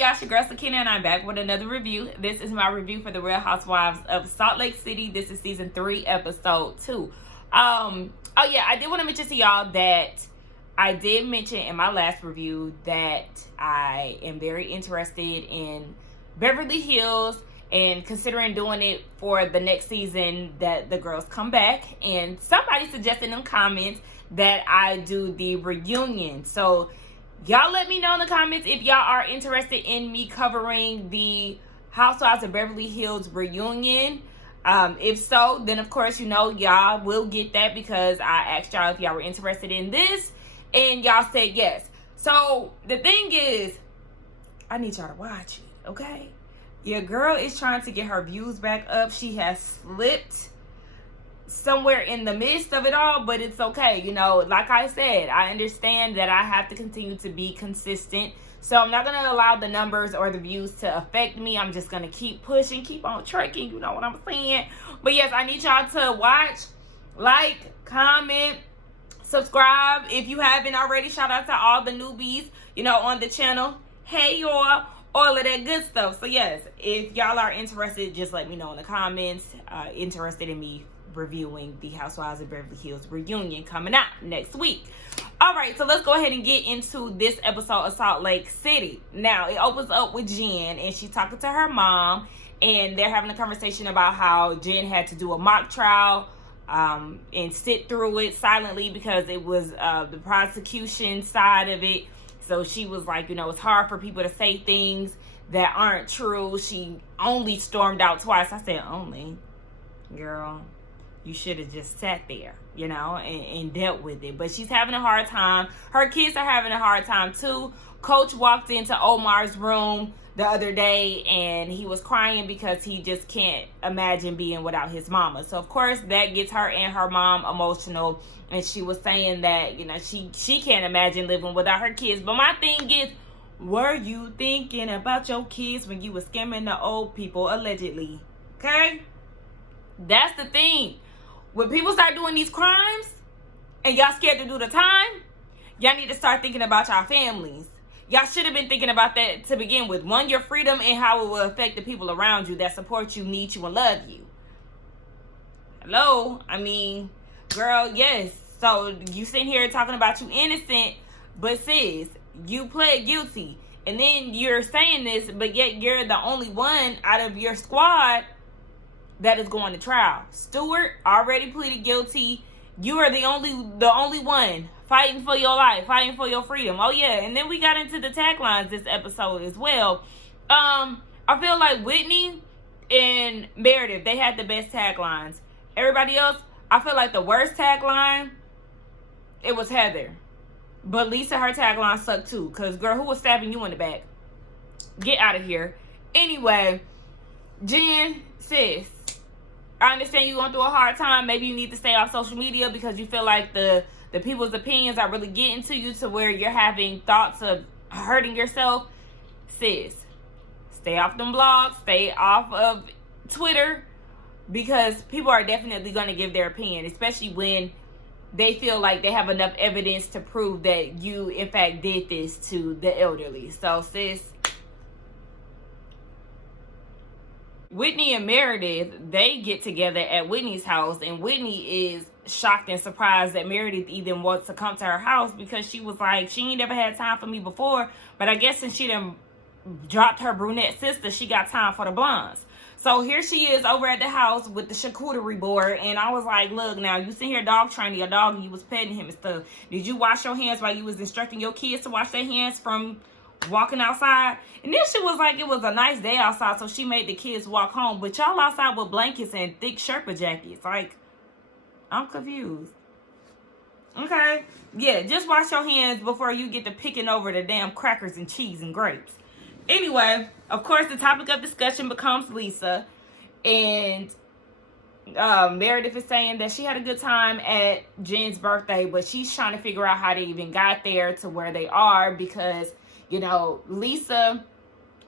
y'all? It's your girl Sakina, and I'm back with another review. This is my review for the Real Housewives of Salt Lake City. This is season 3, episode 2. Oh yeah, I did want to mention to y'all that I did mention in my last review that I am very interested in Beverly Hills and considering doing it for the next season that the girls come back. And somebody suggested in the comments that I do the reunion. So y'all let me know in the comments if y'all are interested in me covering the Housewives of Beverly Hills reunion. If so, then of course, you know, y'all will get that because I asked y'all if y'all were interested in this and y'all said yes. So the thing is, I need y'all to watch it, okay? Your girl is trying to get her views back up. She has slipped somewhere in the midst of it all, but it's okay. You know, like I said, I understand that I have to continue to be consistent. So I'm not going to allow the numbers or the views to affect me. I'm just going to keep pushing, keep on trucking. You know what I'm saying? But yes, I need y'all to watch, like, comment, subscribe. If you haven't already, shout out to all the newbies, you know, on the channel. Hey, y'all. All of that good stuff. So yes, if y'all are interested, just let me know in the comments. Interested in me reviewing the Housewives of Beverly Hills reunion coming out next week. All right, so let's go ahead and get into this episode of Salt Lake City. Now, it opens up with Jen, and she's talking to her mom, and they're having a conversation about how Jen had to do a mock trial and sit through it silently because it was the prosecution side of it. So she was like, you know, it's hard for people to say things that aren't true. She only stormed out twice. I said, only? Girl, you should have just sat there, you know, and dealt with it. But she's having a hard time. Her kids are having a hard time, too. Coach walked into Omar's room the other day, and he was crying because he just can't imagine being without his mama. So, of course, that gets her and her mom emotional. And she was saying that, you know, she can't imagine living without her kids. But my thing is, were you thinking about your kids when you were scamming the old people, allegedly? Okay? That's the thing. When people start doing these crimes and y'all scared to do the time, y'all need to start thinking about y'all families. Y'all should have been thinking about that to begin with. One, your freedom and how it will affect the people around you that support you, need you, and love you. Hello? I mean, girl, yes. So you sitting here talking about you innocent, but sis, you pled guilty. And then you're saying this, but yet you're the only one out of your squad that is going to trial. Stewart already pleaded guilty. You are the only one fighting for your life, fighting for your freedom. Oh yeah, and then we got into the taglines this episode as well. I feel like Whitney and Meredith, they had the best taglines. Everybody else, I feel like the worst tagline, it was Heather. But Lisa, her tagline sucked too. Because, girl, who was stabbing you in the back? Get out of here. Anyway, Jen, sis, I understand you're going through a hard time. Maybe you need to stay off social media because you feel like the people's opinions are really getting to you to where you're having thoughts of hurting yourself. Sis, stay off them blogs. Stay off of Twitter because people are definitely going to give their opinion, especially when they feel like they have enough evidence to prove that you, in fact, did this to the elderly. So, sis, Whitney and Meredith, they get together at Whitney's house, and Whitney is shocked and surprised that Meredith even wants to come to her house because she was like, she ain't never had time for me before, but I guess since she done dropped her brunette sister, she got time for the blondes. So here she is over at the house with the charcuterie board, and I was like, look, now, you sitting here dog training your dog, and you was petting him and stuff. Did you wash your hands while you was instructing your kids to wash their hands from walking outside? And then she was like, it was a nice day outside, so she made the kids walk home. But y'all outside with blankets and thick Sherpa jackets. Like, I'm confused. Okay? Yeah, just wash your hands before you get to picking over the damn crackers and cheese and grapes. Anyway, of course, the topic of discussion becomes Lisa. And Meredith is saying that she had a good time at Jen's birthday, but she's trying to figure out how they even got there to where they are because, you know, Lisa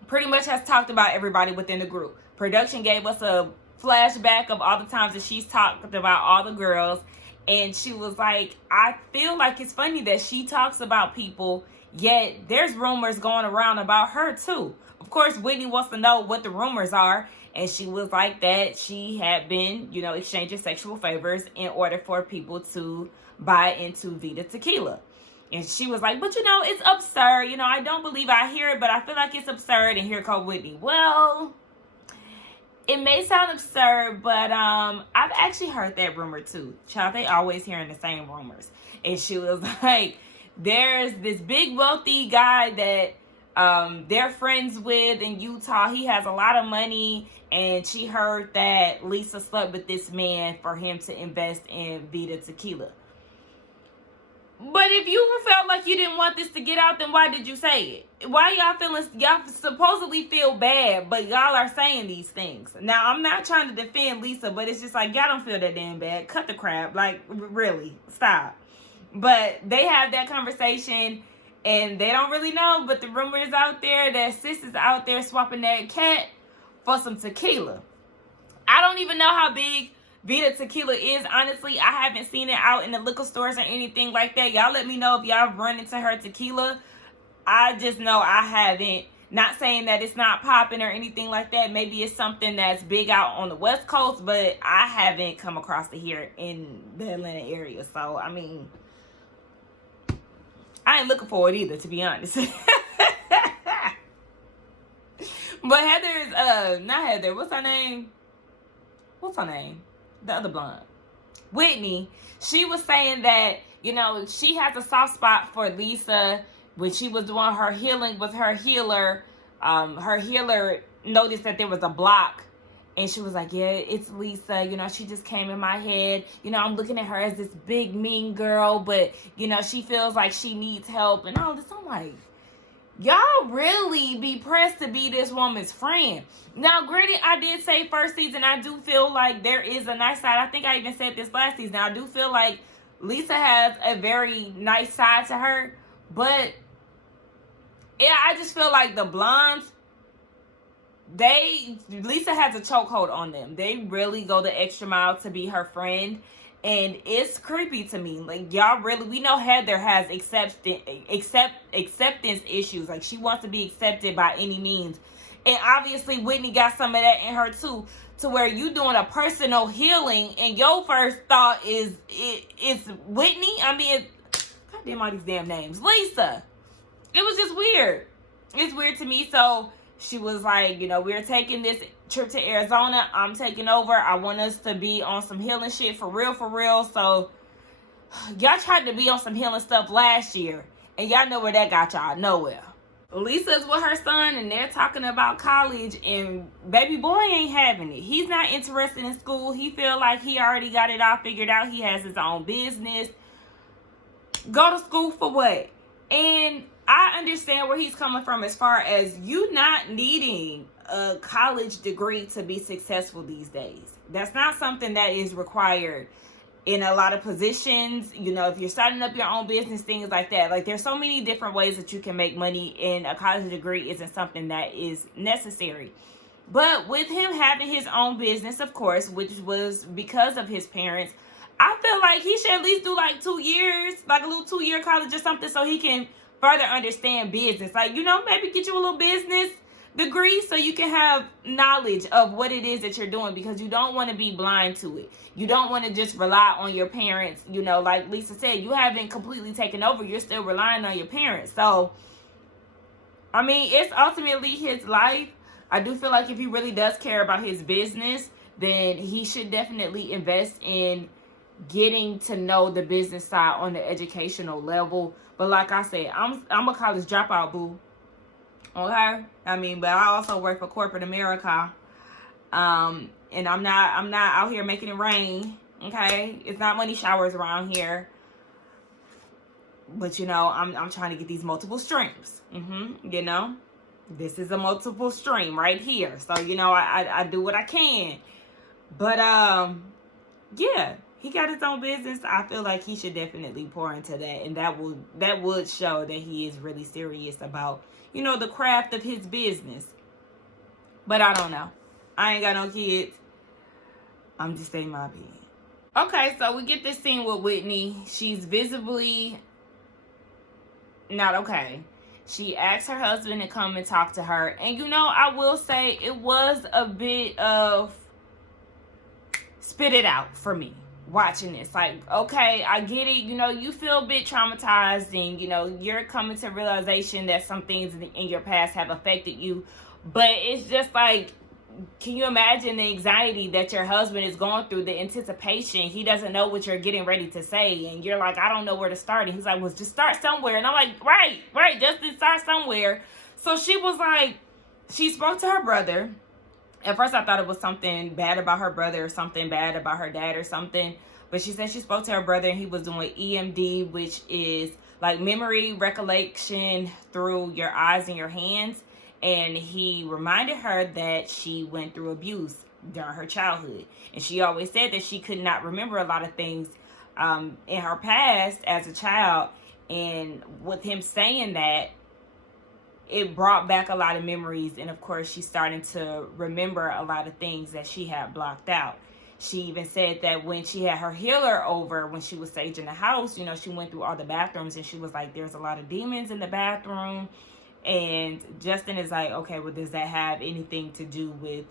pretty much has talked about everybody within the group. Production gave us a flashback of all the times that she's talked about all the girls. And she was like, I feel like it's funny that she talks about people Yet there's rumors going around about her too. Of course, Whitney wants to know what the rumors are. And she was like that she had been, exchanging sexual favors in order for people to buy into Vita Tequila. And she was like, but it's absurd. I don't believe I hear it, but I feel like it's absurd. And here comes Whitney. Well, it may sound absurd, but I've actually heard that rumor too. Child, they always hearing the same rumors. And she was like, there's this big wealthy guy that they're friends with in Utah. He has a lot of money, and she heard that Lisa slept with this man for him to invest in Vita Tequila. But if you felt like you didn't want this to get out, then why did you say it? Why y'all supposedly feel bad, but y'all are saying these things? Now, I'm not trying to defend Lisa, but it's just like, y'all don't feel that damn bad. Cut the crap. Like, really, stop. But they have that conversation, and they don't really know, but the rumor is out there that sis is out there swapping that cat for some tequila. I don't even know how big Vita Tequila is. Honestly, I haven't seen it out in the liquor stores or anything like that. Y'all let me know if y'all run into her tequila. I just know I haven't. Not saying that it's not popping or anything like that. Maybe it's something that's big out on the West Coast, but I haven't come across it here in the Atlanta area. So, I mean, I ain't looking for it either, to be honest. But Heather's, not Heather, what's her name? The other blonde. Whitney, she was saying that, she has a soft spot for Lisa. When she was doing her healing with her healer noticed that there was a block. And she was like, yeah, it's Lisa. She just came in my head. I'm looking at her as this big, mean girl. But, she feels like she needs help and all this. I'm like, y'all really be pressed to be this woman's friend. Now, granted, I did say first season, I do feel like there is a nice side. I think I even said this last season. I do feel like Lisa has a very nice side to her. But, yeah, I just feel like the blondes, Lisa has a chokehold on them. They really go the extra mile to be her friend. And it's creepy to me. Like, y'all really, we know Heather has acceptance issues. Like, she wants to be accepted by any means. And obviously, Whitney got some of that in her, too. To where you doing a personal healing, and your first thought is, it's Whitney? I mean, goddamn all these damn names. Lisa. It was just weird. It's weird to me, so she was like, we're taking this trip to Arizona. I'm taking over. I want us to be on some healing shit for real, for real. So, y'all tried to be on some healing stuff last year. And y'all know where that got y'all. Nowhere. Lisa's with her son, and they're talking about college. And baby boy ain't having it. He's not interested in school. He feel like he already got it all figured out. He has his own business. Go to school for what? And I understand where he's coming from as far as you not needing a college degree to be successful these days. That's not something that is required in a lot of positions. If you're starting up your own business, things like that. Like, there's so many different ways that you can make money, and a college degree isn't something that is necessary. But with him having his own business, of course, which was because of his parents, I feel like he should at least do like 2 years, like a little 2-year college or something, so he can further understand business. Like, maybe get you a little business degree so you can have knowledge of what it is that you're doing, because you don't want to be blind to it. You don't want to just rely on your parents. Like Lisa said, you haven't completely taken over. You're still relying on your parents. So, I mean, it's ultimately his life. I do feel like if he really does care about his business, then he should definitely invest in getting to know the business side on the educational level. But like I said, I'm a college dropout, boo. Okay? I mean, but I also work for corporate America. And I'm not out here making it rain. Okay? It's not money showers around here. But I'm trying to get these multiple streams. This is a multiple stream right here. So, I do what I can. But yeah, he got his own business. I feel like he should definitely pour into that, and that would show that he is really serious about, the craft of his business. But I don't know. I ain't got no kids. I'm just saying my opinion. Okay, so we get this scene with Whitney. She's visibly not okay. She asked her husband to come and talk to her. And I will say it was a bit of spit it out for me watching this. Like, okay, I get it. You feel a bit traumatized and, you're coming to realization that some things in your past have affected you. But it's just like, can you imagine the anxiety that your husband is going through, the anticipation? He doesn't know what you're getting ready to say. And you're like, I don't know where to start. And he's like, well, just start somewhere. And I'm like, right, just start somewhere. So she was like, she spoke to her brother. At first I thought it was something bad about her brother or something bad about her dad or something. But she said she spoke to her brother and he was doing EMD, which is like memory recollection through your eyes and your hands. And he reminded her that she went through abuse during her childhood. And she always said that she could not remember a lot of things in her past as a child. And with him saying that, it brought back a lot of memories. And of course, she's starting to remember a lot of things that she had blocked out. She even said that when she had her healer over, when she was saging the house, she went through all the bathrooms and she was like, there's a lot of demons in the bathroom. And Justin is like, okay, well, does that have anything to do with,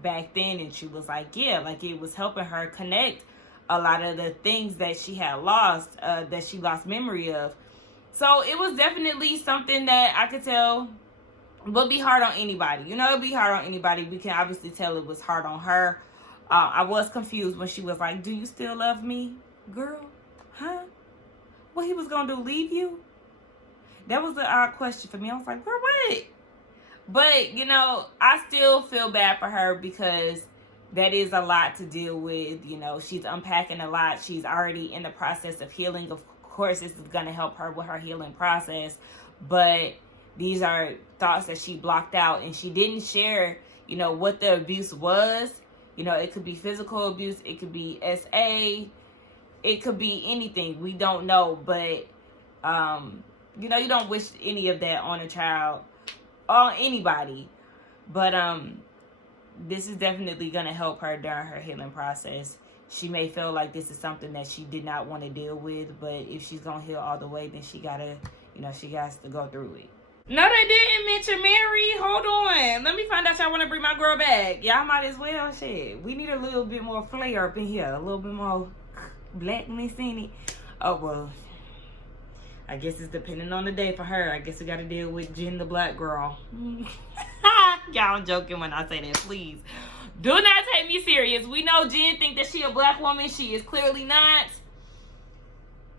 back then? And she was like, yeah, like it was helping her connect a lot of the things that she had lost, that she lost memory of. So it was definitely something that I could tell would be hard on anybody. It'd be hard on anybody. We can obviously tell it was hard on her. I was confused when she was like, do you still love me? Girl, huh? What he was going to do, leave you? That was an odd question for me. I was like, girl, what? But, I still feel bad for her because that is a lot to deal with. She's unpacking a lot. She's already in the process of healing. Of course, this is going to help her with her healing process. But these are thoughts that she blocked out. And she didn't share, what the abuse was. It could be physical abuse. It could be SA. It could be anything. We don't know. But, you don't wish any of that on a child or anybody. But this is definitely going to help her during her healing process. She may feel like this is something that she did not want to deal with, but if she's going to heal all the way, then she got to, she has to go through it. No, they didn't mention Mary. Hold on. Let me find out y'all want to bring my girl back. Y'all might as well. Shit. We need a little bit more flair up in here. A little bit more blackness in it. Oh, well. I guess it's depending on the day for her. I guess we got to deal with Jen the black girl. Y'all, I'm joking when I say that. Please. Do not take me serious. We know Jen think that she a black woman. She is clearly not.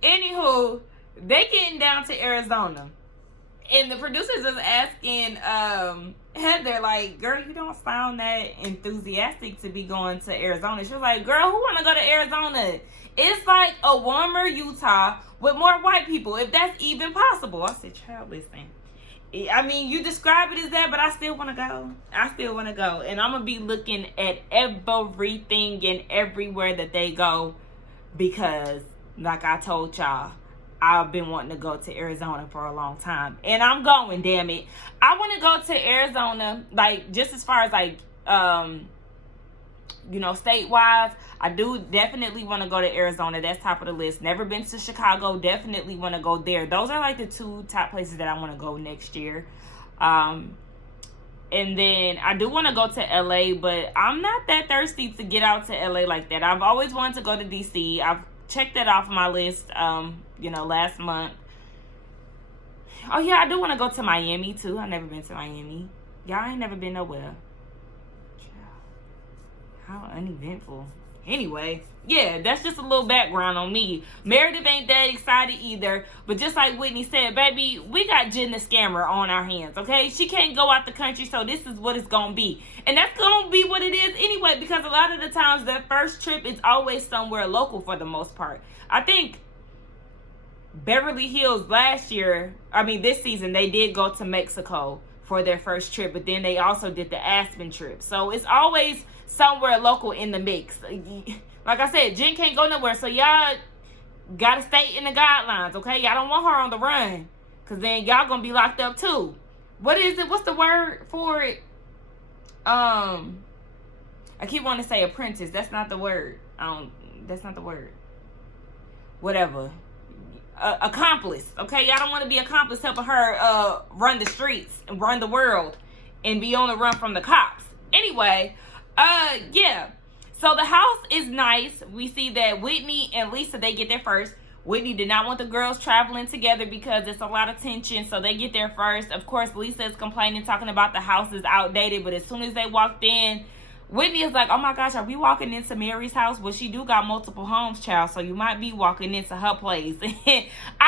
Anywho, they getting down to Arizona. And the producers is asking Heather, like, girl, you don't sound that enthusiastic to be going to Arizona. She was like, girl, who want to go to Arizona? It's like a warmer Utah with more white people, if that's even possible. I said, child, listen. I mean, you describe it as that, but I still want to go. I still want to go. And I'm going to be looking at everything and everywhere that they go because, like I told y'all, I've been wanting to go to Arizona for a long time. And I'm going, damn it. I want to go to Arizona, like, just as far as, like, state-wise. I do definitely want to go to Arizona. That's top of the list. Never been to Chicago. Definitely want to go there. Those are, like, the two top places that I want to go next year. And then I do want to go to LA, but I'm not that thirsty to get out to LA like that. I've always wanted to go to DC. I've checked that off my list, last month. Oh, yeah, I do want to go to Miami, too. I've never been to Miami. Y'all ain't never been nowhere. How uneventful. Anyway, yeah, that's just a little background on me. Meredith ain't that excited either. But just like Whitney said, baby, we got Jen the scammer on our hands, okay? She can't go out the country, so this is what it's going to be. And that's going to be what it is anyway, because a lot of the times their first trip is always somewhere local for the most part. I think Beverly Hills this season, they did go to Mexico for their first trip, but then they also did the Aspen trip. So it's always somewhere local in the mix. Like I said, Jen can't go nowhere, so y'all gotta stay in the guidelines, okay? Y'all don't want her on the run, because then y'all gonna be locked up too. What is it? What's the word for it? I keep wanting to say apprentice. That's not the word. That's not the word. Whatever. accomplice. Okay, y'all don't want to be accomplice helping her run the streets and run the world and be on the run from the cops. Anyway, yeah. So the house is nice. We see that Whitney and Lisa, they get there first. Whitney did not want the girls traveling together because it's a lot of tension, so they get there first. Of course, Lisa is complaining, talking about the house is outdated, but as soon as they walked in, Whitney is like, oh my gosh, are we walking into Mary's house? Well, she do got multiple homes, child, so you might be walking into her place. I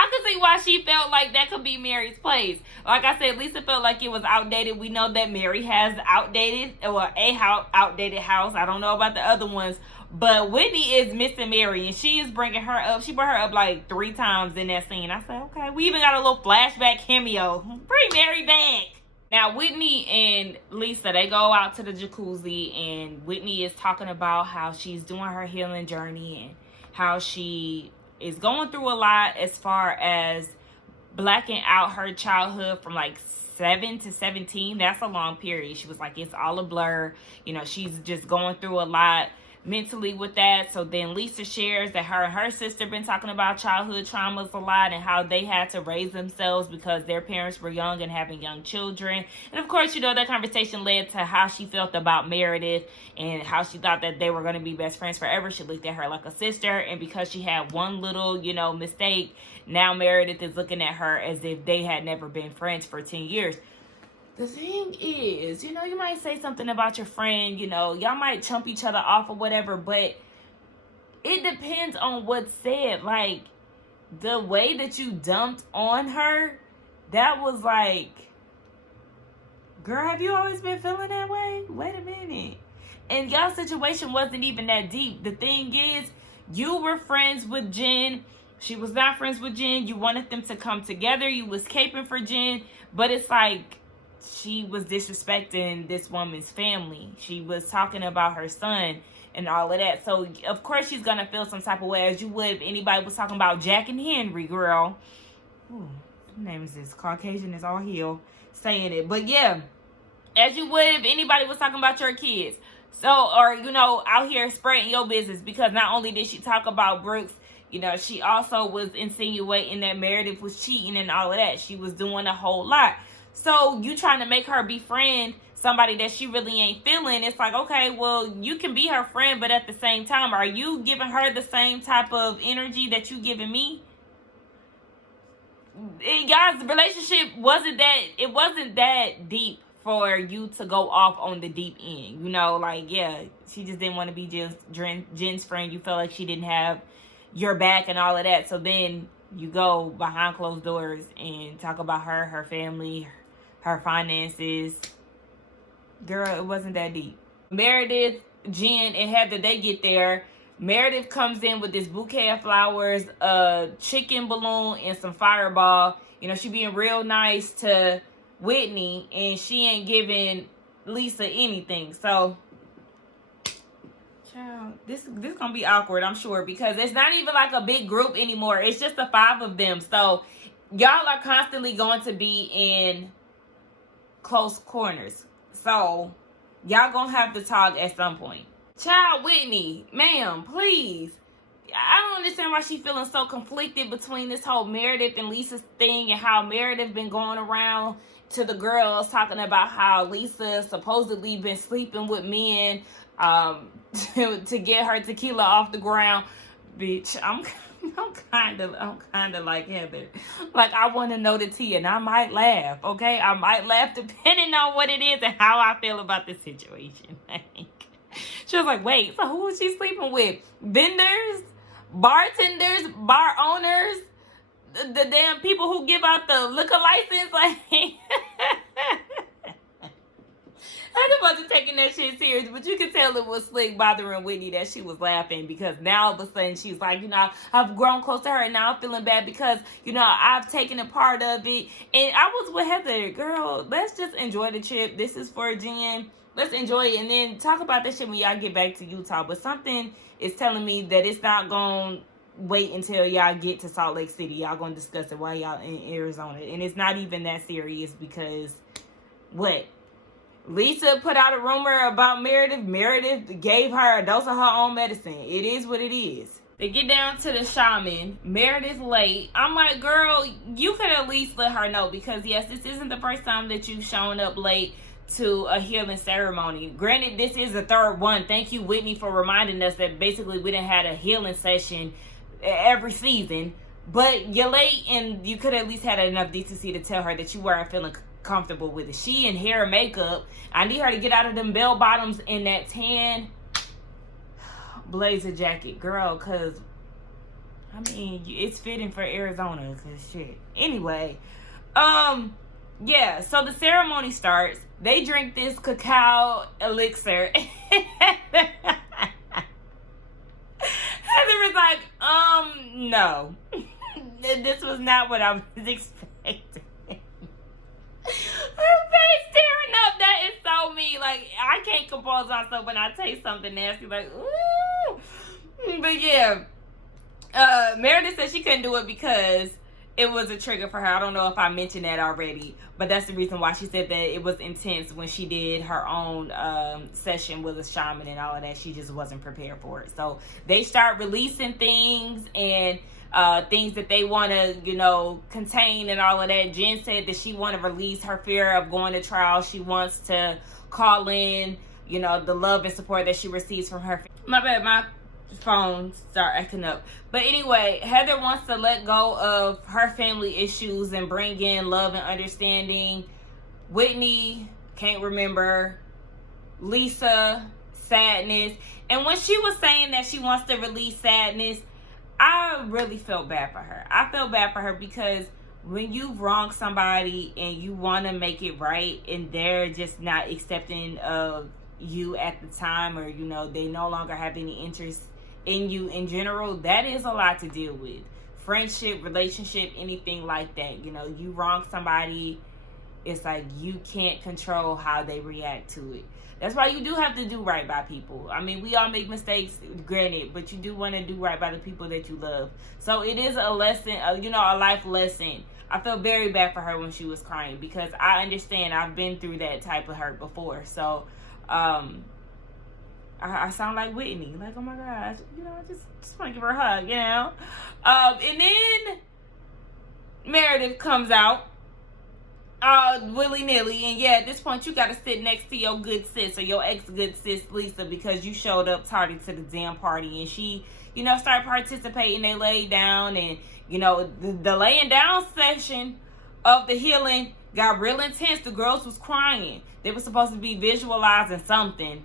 could see why she felt like that could be Mary's place. Like I said, Lisa felt like it was outdated. We know that Mary has outdated house. I don't know about the other ones. But Whitney is missing Mary, and she is bringing her up. She brought her up like 3 times in that scene. I said, okay, we even got a little flashback cameo. Bring Mary back. Now, Whitney and Lisa, they go out to the jacuzzi, and Whitney is talking about how she's doing her healing journey and how she is going through a lot as far as blacking out her childhood from like 7 to 17. That's a long period. She was like, it's all a blur. You know, she's just going through a lot mentally with that. So then Lisa shares that her and her sister been talking about childhood traumas a lot and how they had to raise themselves because their parents were young and having young children. And of course, you know, that conversation led to how she felt about Meredith and how she thought that they were going to be best friends forever. She looked at her like a sister, and because she had one little, you know, mistake, now Meredith is looking at her as if they had never been friends for 10 years. The thing is, you know, you might say something about your friend, you know, y'all might chump each other off or whatever, but it depends on what's said. Like, the way that you dumped on her, that was like, girl, have you always been feeling that way? Wait a minute. And y'all's situation wasn't even that deep. The thing is, you were friends with Jen. She was not friends with Jen. You wanted them to come together. You was caping for Jen. But it's like, she was disrespecting this woman's family. She was talking about her son and all of that. So, of course, she's going to feel some type of way, as you would if anybody was talking about Jack and Henry, girl. Ooh, her name is this Caucasian is all heel saying it. But, yeah, as you would if anybody was talking about your kids. So, or, you know, out here spreading your business, because not only did she talk about Brooks, you know, she also was insinuating that Meredith was cheating and all of that. She was doing a whole lot. So you trying to make her befriend somebody that she really ain't feeling. It's like, okay, well, you can be her friend, but at the same time, are you giving her the same type of energy that you giving me? Guys, the relationship wasn't that deep for you to go off on the deep end. You know, like, yeah, she just didn't want to be Jen's friend. You felt like she didn't have your back and all of that. So then you go behind closed doors and talk about her family, her finances. Girl, it wasn't that deep. Meredith, Jen, and Heather, they get there. Meredith comes in with this bouquet of flowers, a chicken balloon, and some fireball. You know, she being real nice to Whitney, and she ain't giving Lisa anything. So, child, this gonna be awkward, I'm sure, because it's not even like a big group anymore. It's just the 5 of them. So, y'all are constantly going to be in close corners. So, y'all gonna have to talk at some point. Child, Whitney, ma'am, please. I don't understand why she feeling so conflicted between this whole Meredith and Lisa's thing, and how Meredith been going around to the girls talking about how Lisa supposedly been sleeping with men to get her tequila off the ground. Bitch, I'm kind of like Heather. Like, I want to know the tea, and I might laugh, okay? I might laugh depending on what it is and how I feel about the situation. She was like, wait, so who was she sleeping with? Vendors? Bartenders? Bar owners? The damn people who give out the liquor license? Like, I wasn't taking that shit serious, but you could tell it was slick bothering Whitney that she was laughing, because now all of a sudden she's like, you know, I've grown close to her, and now I'm feeling bad because, you know, I've taken a part of it. And I was with Heather, girl, let's just enjoy the trip. This is for Jen. Let's enjoy it, and then talk about that shit when y'all get back to Utah. But something is telling me that it's not going to wait until y'all get to Salt Lake City. Y'all going to discuss it while y'all in Arizona. And it's not even that serious, because what? Lisa put out a rumor about Meredith. Meredith gave her a dose of her own medicine. It is what it is. They get down to the shaman. Meredith late. I'm like, girl, you could at least let her know, because yes, this isn't the first time that you've shown up late to a healing ceremony. Granted, this is the third one. Thank you, Whitney, for reminding us that basically we didn't had a healing session every season. But you're late, and you could at least had enough decency to tell her that you weren't feeling comfortable with it. She in hair and makeup. I need her to get out of them bell bottoms in that tan blazer jacket, girl, because I mean it's fitting for Arizona, because shit. Anyway, yeah, so the ceremony starts. They drink this cacao elixir. Heather was like, no. This was not what I was expecting. Her face tearing up, that is so me. Like, I can't compose myself when I taste something nasty. Like, ooh. But yeah, Meredith said she couldn't do it because it was a trigger for her. I don't know if I mentioned that already, but that's the reason why she said that it was intense when she did her own session with a shaman and all of that. She just wasn't prepared for it. So they start releasing things and things that they want to, you know, contain and all of that. Jen said that she want to release her fear of going to trial. She wants to call in, you know, the love and support that she receives from her. My bad, my phone start acting up. But anyway, Heather wants to let go of her family issues and bring in love and understanding. Whitney, can't remember. Lisa, sadness. And when she was saying that she wants to release sadness, I really felt bad for her. I felt bad for her because when you've wronged somebody and you want to make it right and they're just not accepting of you at the time, or, you know, they no longer have any interest in you in general, that is a lot to deal with. Friendship, relationship, anything like that. You know, you wrong somebody, it's like you can't control how they react to it. That's why you do have to do right by people. I mean, we all make mistakes, granted, but you do want to do right by the people that you love. So it is a lesson, you know, a life lesson. I felt very bad for her when she was crying, because I understand. I've been through that type of hurt before. So I sound like Whitney. Like, oh my gosh, you know, I just want to give her a hug, you know. And then Meredith comes out willy-nilly, and yeah, at this point you got to sit next to your good sis, or your ex-good sis Lisa, because you showed up tardy to the damn party. And she, you know, started participating. They laid down, and, you know, the laying down session of the healing got real intense. The girls was crying. They were supposed to be visualizing something,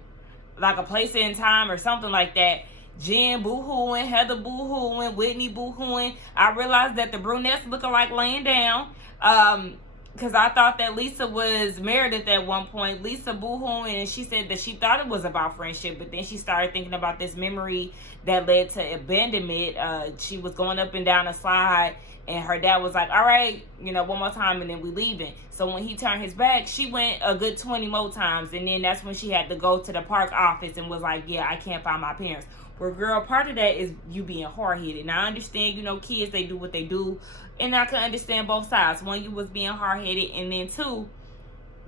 like a place in time or something like that. Jen boo-hooing, Heather boo-hooing, Whitney boo-hooing. I realized that the brunettes looking like laying down. Because I thought that Lisa was Meredith at one point. Lisa boo-hooing, and she said that she thought it was about friendship, but then she started thinking about this memory that led to abandonment. She was going up and down a slide, and her dad was like, all right, you know, one more time, and then we leaving. So when he turned his back, she went a good 20 more times, and then that's when she had to go to the park office and was like, yeah, I can't find my parents. Well, girl, part of that is you being hard-headed. Now, I understand, you know, kids, they do what they do, and I can understand both sides. One, you was being hard-headed, and then two,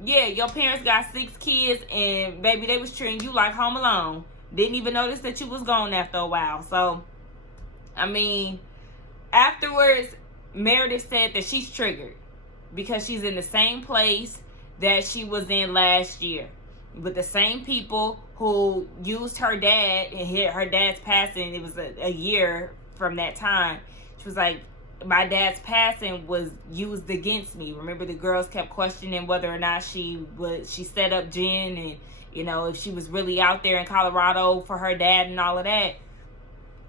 yeah, your parents got 6 kids, and baby, they was treating you like Home Alone. Didn't even notice that you was gone after a while. So, I mean, afterwards, Meredith said that she's triggered because she's in the same place that she was in last year with the same people who used her dad, and her dad's passing. It was a year from that time. She was like, my dad's passing was used against me. Remember, the girls kept questioning whether or not she set up Jen, and, you know, if she was really out there in Colorado for her dad and all of that.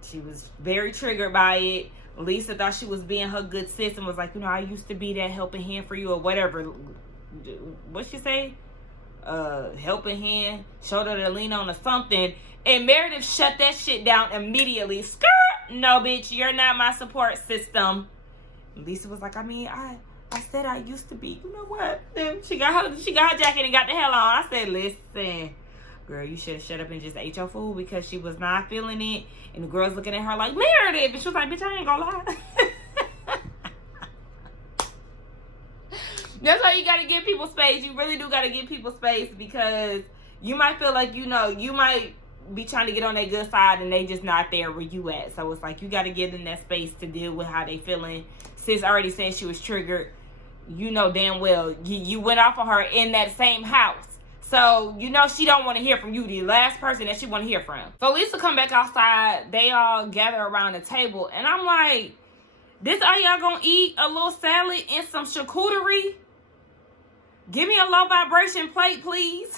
She was very triggered by it. Lisa thought she was being her good sis and was like, you know, I used to be that helping hand for you, or whatever. What'd she say? Helping hand, shoulder to lean on, or something. And Meredith shut that shit down immediately. Skirt! No, bitch, you're not my support system. Lisa was like, I mean, I said I used to be. You know what? Then she got her jacket and got the hell on. I said, listen, girl, you should have shut up and just ate your food, because she was not feeling it. And the girl's looking at her like, Meredith. And she was like, bitch, I ain't gonna lie. That's why you gotta give people space. You really do gotta give people space, because you might feel like, you know, you might be trying to get on their good side and they just not there where you at. So it's like you got to get in that space to deal with how they feeling. Sis already said she was triggered. You know damn well you went off on her in that same house. So, you know she don't want to hear from you, the last person that she want to hear from. So Lisa come back outside. They all gather around the table. And I'm like, this all y'all gonna eat? A little salad and some charcuterie? Give me a low vibration plate, please.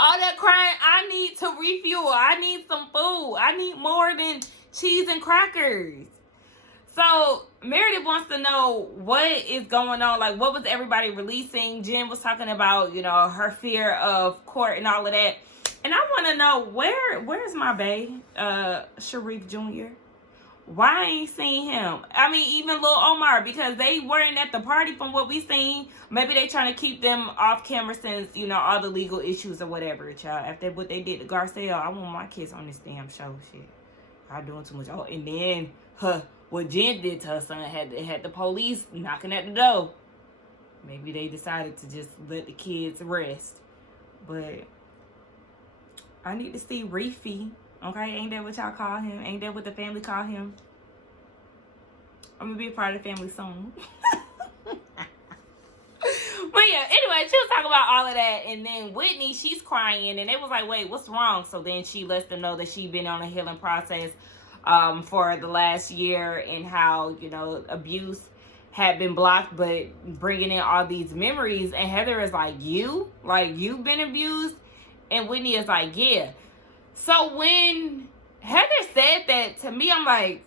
All that crying, I need to refuel. I need some food. I need more than cheese and crackers. So Meredith wants to know what is going on. Like, what was everybody releasing? Jen was talking about, you know, her fear of court and all of that. And I want to know, where's my bae, Sharif Jr.? Why I ain't seen him? I mean, even Lil Omar, because they weren't at the party from what we seen. Maybe they trying to keep them off camera since, you know, all the legal issues or whatever, child. After what they did to Garcelle, I want my kids on this damn show, shit. I'm doing too much. Oh, and then, what Jen did to her son had the police knocking at the door. Maybe they decided to just let the kids rest. But I need to see Reefy. Okay, ain't that what y'all call him? Ain't that what the family call him? I'm gonna be a part of the family soon. But yeah, anyway, she was talking about all of that, and then Whitney, she's crying, and they was like, wait, what's wrong? So then she lets them know that she been on a healing process for the last year, and how, you know, abuse had been blocked, but bringing in all these memories. And Heather is like, you've been abused? And Whitney is like, yeah. So when Heather said that to me, I'm like,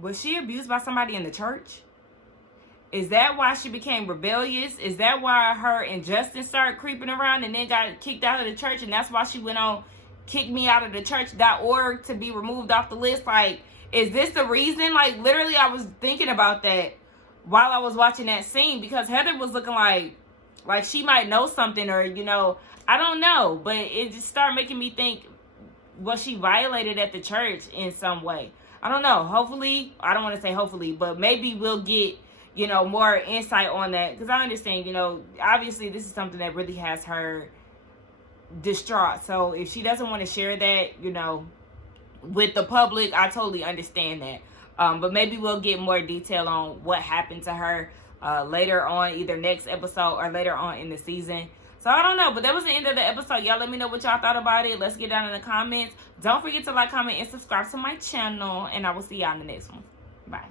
was she abused by somebody in the church? Is that why she became rebellious? Is that why her and Justin started creeping around and then got kicked out of the church? And that's why she went on kickmeoutofthechurch.org to be removed off the list? Like, is this the reason? Like, literally, I was thinking about that while I was watching that scene, because Heather was looking like she might know something, or, you know, I don't know. But it just started making me think, was she violated at the church in some way? I don't know. Hopefully, I don't want to say hopefully, but maybe we'll get, you know, more insight on that. Because I understand, you know, obviously this is something that really has her distraught. So if she doesn't want to share that, you know, with the public, I totally understand that. But maybe we'll get more detail on what happened to her later on, either next episode or later on in the season. So I don't know, but that was the end of the episode. Y'all let me know what y'all thought about it. Let's get down in the comments. Don't forget to like, comment, and subscribe to my channel. And I will see y'all in the next one. Bye.